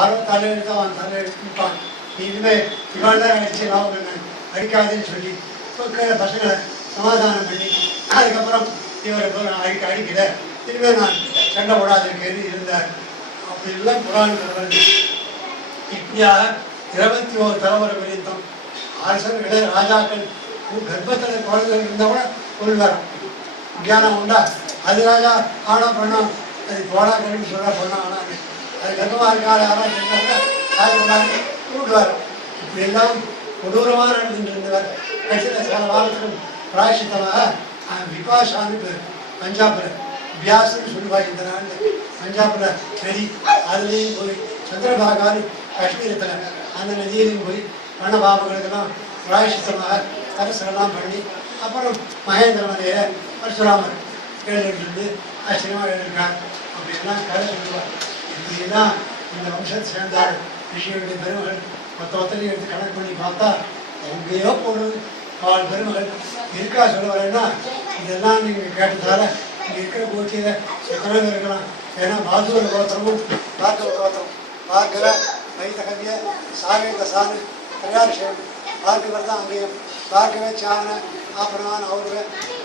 ஆரோ தலையெழுத்து அவன் தலையெழுத்துப்பான். இனிமேல் இவாள் தான் அடிச்சு லாபம் அடிக்காதுன்னு சொல்லி கீழே பசங்களை சமாதானம் பண்ணி அதுக்கப்புறம் இவரை அடிக்கல இனிமேல் நான் சண்டை போடாதிருக்கேன்னு இருந்தார். அப்படிலாம் புராணத்தில் வருது. இப்படியாக 21 தலைமுறை வரைக்கும் அரசர்களே ராஜாக்கள் கர்ப்பத்தில் குழந்தைகள் இருந்தால் கூட கொள்வார். ஞானம் உண்டா அது ராஜா ஆனா பண்ணோம் அது போடாக்கன்னு சொல்ல பண்ணோம். ஆனால் அது கர்ப்பமாக இருக்காது யாராவது சொன்னாங்க கூடுவார். இப்படி எல்லாம் கொடூரமாக நடந்துட்டு இருந்தவர். கட்சியில் சில வாரத்துக்கும் பிராயசித்தமாக விபாஷான்னு பேர் பஞ்சாபில் வியாசன்னு சொல்லுவாங்க. இந்த நாள் பஞ்சாபில் நதி அதுலேயும் போய் சந்திரபாகான்னு காஷ்மீரத்தில் அந்த நதியிலையும் போய் பண்ண பாபங்களுக்கெல்லாம் பிராயசித்தமாக அரசெல்லாம் பண்ணி அப்புறம் மகேந்திர மலையை பரசுராமர் எழுதிட்டு ஆச்சரியமாக எழுதியிருக்கார். அப்படின்லாம் கதை சொல்லுவார். இப்படிலாம் இந்த வம்சத்தை சேர்ந்தார் ரிஷிகளுடைய பெருமகள் மொத்தத்தையும் எடுத்து கணக்கு பண்ணி பார்த்தா எங்கேயோ போடுறது அவள் பெருமகள் இருக்கா சொல்ல வரேன்னா இதெல்லாம் நீங்கள் கேட்டதால இங்கே இருக்கிற கோச்சியில் எத்தனை பேர் இருக்கலாம். ஏன்னா பாதுவர கோத்திரமும் பார்க்கவ கோத்திரம் பார்க்கிற வைத்தகவிய சாகேத சாணு தயாரிஷம் பார்க்கவர் தான் அங்கேயும் பார்க்கவே சாண ஆபரணமான அவருவ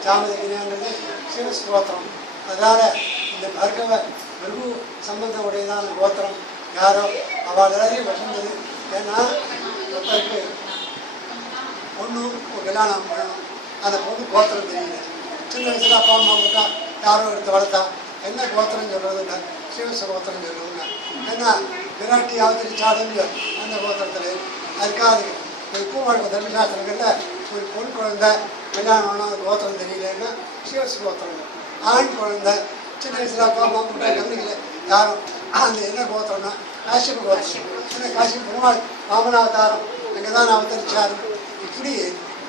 சாமதகினான்றது சிவஸ் கோத்திரம். அதனால் இந்த பார்க்கவ பிரபு சம்பந்தம் உடையதான கோத்திரம் யாரோ அவள் எல்லாரையும் வசந்தது. ஏன்னா ஒருத்தருக்கு பொண்ணு கல்யாணம் பண்ணணும். அந்த பொண்ணு கோத்திரம் தெரியல. சின்ன வயசுல அப்பா அம்மா விட்டா யாரோ எடுத்து வளர்த்தா என்ன கோத்திரம் சொல்கிறதுங்க சிவச கோத்திரம் சொல்கிறதுங்க. ஏன்னா விராட்டி அவதரிச்சாடுங்க அந்த கோத்திரத்தில் அதுக்காக இப்போ தர்மசாஸ்திரங்களில் ஒரு பொன் குழந்தை கல்யாணம் பண்ணால் அந்த கோத்திரம் தெரியலன்னா சிவச கோத்திரம். ஆண் குழந்தை சின்ன வயசுல அப்பா அம்மா விட்டா கவனிக்கல யாரும் அந்த என்ன கோத்திரம்னா காசிப கோத்திரம். ஏன்னா காசிப பெருமாள் வாமனாவதாரம் அங்கே தான் அவதரிச்சாரு. இப்படி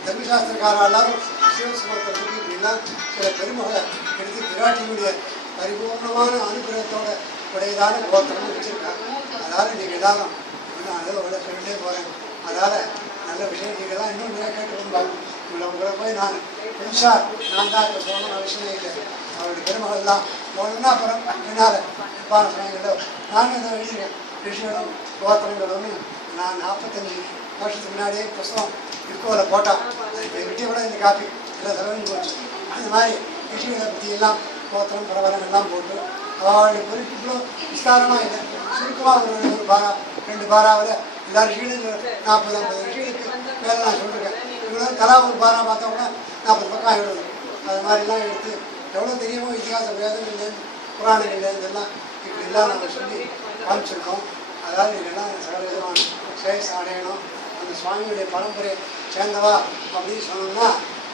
தர்மசாஸ்திரக்காரர் எல்லாரும் சிவசுமத்திரத்துக்கு இப்படிலாம் சில பெருமகளை எடுத்து விராட்டியுடைய பரிபூர்ணமான அனுகிரகத்தோட உடையதான கோத்திரம்னு வச்சுருக்காங்க. அதனால் நீங்கள் எல்லாரும் இன்னும் அதை உள்ள சொல்லிட்டே போகிறேன். அதனால் நல்ல விஷயம் நீங்கள்லாம் இன்னும் நிறைய கேட்டுக்கொண்டாங்க. உங்களை போய் நான் புதுசாக நான் தான் இப்போ சொல்லணும்னு அவசியம் இல்லை. அவருடைய பெருமகள் தான் போகணும்னா அப்புறம் என்னால் பான சமயங்களோ நானும் இதை எழுதியிருக்கேன். ரிஷிகளும் கோத்திரங்களும் நான் 45 வருஷத்துக்கு முன்னாடியே புஸ்தகம் இருக்கோவில் போட்டான். இப்போ விட்டிய கூட இந்த காப்பி இல்லை செலவழிஞ்சு போச்சு. அந்த மாதிரி ரிஷிகளை பற்றியெல்லாம் கோத்திரம் பிரபலம் எல்லாம் போட்டு அவளுடைய குறிப்புகளும் விஸ்தாரமாக இல்லை. சுருக்கமாக ஒரு பாரா 2 பாராவில் எல்லா ரிஷிகளும் 40-50 ரிஷிகளுக்கு மேலே நான் சொல்லியிருக்கேன். இவ்வளோ தலா ஒரு பாரா பார்த்தா கூட 40 பக்கம் எழுதும். அது மாதிரிலாம் எடுத்து எவ்வளோ தெரியுமோ இதிகாச வேதங்கள்லேருந்து புராணங்கள்லேருந்து எல்லாம் இப்படிலாம் நாங்கள் சொல்லி காமிச்சிருக்கோம். அதாவது இதெல்லாம் சகவிதமான சேஸ் அடையணும். அந்த சுவாமியுடைய பரம்பரையை சேர்ந்தவா அப்படின்னு சொன்னோம்னா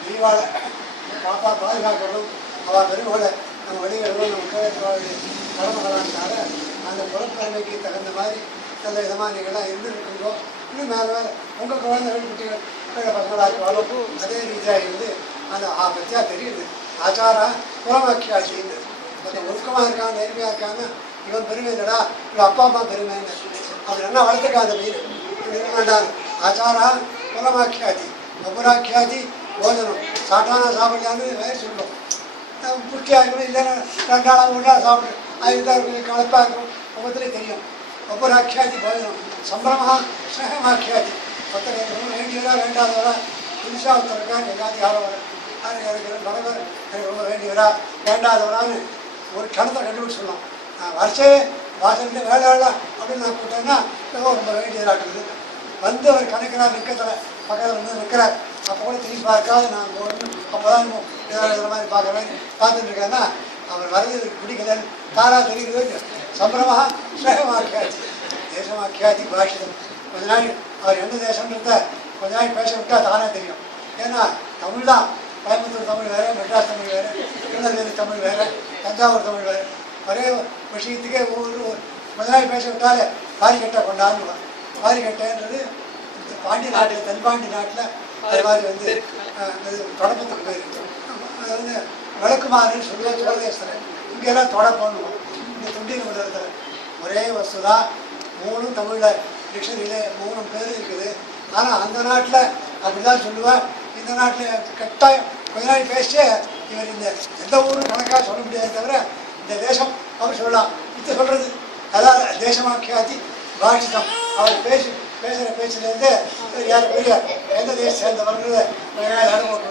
தீவாளை பாப்பா பாதுகாக்கணும். அவள் பெருமகளை நம்ம வெளியிடணும். நம்ம கேட்கக்கூடிய கடமைகளானால அந்த புறப்பெருமைக்கு தகுந்த மாதிரி நல்ல விதமாக நீங்கள்லாம் இருந்துருக்குங்கோ. இன்னும் மேலே மேலே உங்கள் குழந்தைகள் குட்டிகள் கீழே பசங்களாக்குவாலும் அதே ரீதியாக இருந்து அந்த பற்றியாக தெரியுது. ஆச்சாரா புறமாக்கியாச்சின்னு கொஞ்சம் ஒழுக்கமாக இருக்காங்க, நேர்மையாக இருக்காங்க. இவன் பெருமை இல்லடா இவன் அப்பா அம்மா பெருமைன்னு அவன் என்ன வளர்த்துக்காத மீன் வேண்டாம். ஆச்சாரா புறமாக்கியாதி அபுராக்கியாதி போஜனம் சாட்டானா சாப்பிடலான்னு வயசு சொல்லும். முக்கியம் இருக்கணும். இல்லைன்னா 2 நாளாக 1 நாள் சாப்பிட்டு அதுதான் இருக்கும் கலப்பாக இருக்கும். முகத்துலேயே தெரியும். அபுராக்கியாதி போஜனம் சம்பிரமா ஸ்னேகமாக்கியாதி ஒருத்தர் வேண்டியவரா வேண்டாதவரா புதுசாக ஒருத்தருக்கான்னு எல்லாத்தையும் யாரும் வர எனக்கு ரொம்ப வேண்டியவரா வேண்டாதவரான்னு ஒரு கணத்தை கண்டுபிடிச்சு சொல்லலாம். நான் வரிசே வாசல்கிட்ட வேலை அப்படின்னு நான் கூட்டேன்னா ரொம்ப வேண்டியதாக்குது. வந்து அவர் கணக்கிறார் நிற்கத்தில் பக்கத்தில் வந்து நிற்கிறார். அப்போ கூட திரும்பி பார்க்காது நான் போகணும். அப்போ தான் இதில் மாதிரி பார்க்குறேன் பார்த்துட்டு இருக்கேன்னா அவர் வரது பிடிக்கலன்னு தாராக தெரிகிறது. சம்பிரமாக ஸ்னேகமாக்கியாச்சு தேசமாக்கியாச்சு பாஷிதம். கொஞ்ச நாள் அவர் எந்த தேசம்ன்றத கொஞ்ச நாள் பேச விட்டால் தானே தெரியும். ஏன்னா தமிழ் தான். கோயம்புத்தூர் தமிழ் வேறு, மெட்ராஸ் தமிழ் வேறு, திருநெல்வேலி தமிழ் வேறு, தஞ்சாவூர் தமிழ் வேறு. ஒரே விஷயத்துக்கே ஒவ்வொரு கொஞ்ச நாள் பேச விட்டாலே பாரிக்கட்டை கொண்டாடுவார். பாரிக்கட்டைன்றது பாண்டிய நாட்டில் தென்பாண்டி நாட்டில் அது மாதிரி வந்து தொடப்பத்துக்கு போயிருக்கு. அது வந்து விளக்குமாறுன்னு சொல்லுவாங்க சோழதேசத்தில். இங்கெல்லாம் தொட பண்ணுவோம். இந்த துண்டின முதலத்தில் ஒரே வஸ்து தான். 3 தமிழில் டிக்ஷனரியில் 3 பேர் இருக்குது. ஆனால் அந்த நாட்டில் அப்படி தான் சொல்லுவேன். இந்த நாட்டில் கட்டாயம் கொஞ்ச நாள் பேசியே இவர் இந்த எந்த ஊரும் கணக்காக சொல்ல முடியாது. தவிர இந்த தேசம் அவர் சொல்லலாம். இது சொல்கிறது அதாவது தேசமாக்கியாதி பாஷிதம் அவர் பேசுகிற பேச்சிலேருந்து யார் பெரிய எந்த தேசம் சேர்ந்தவர்கள் அனுபவம்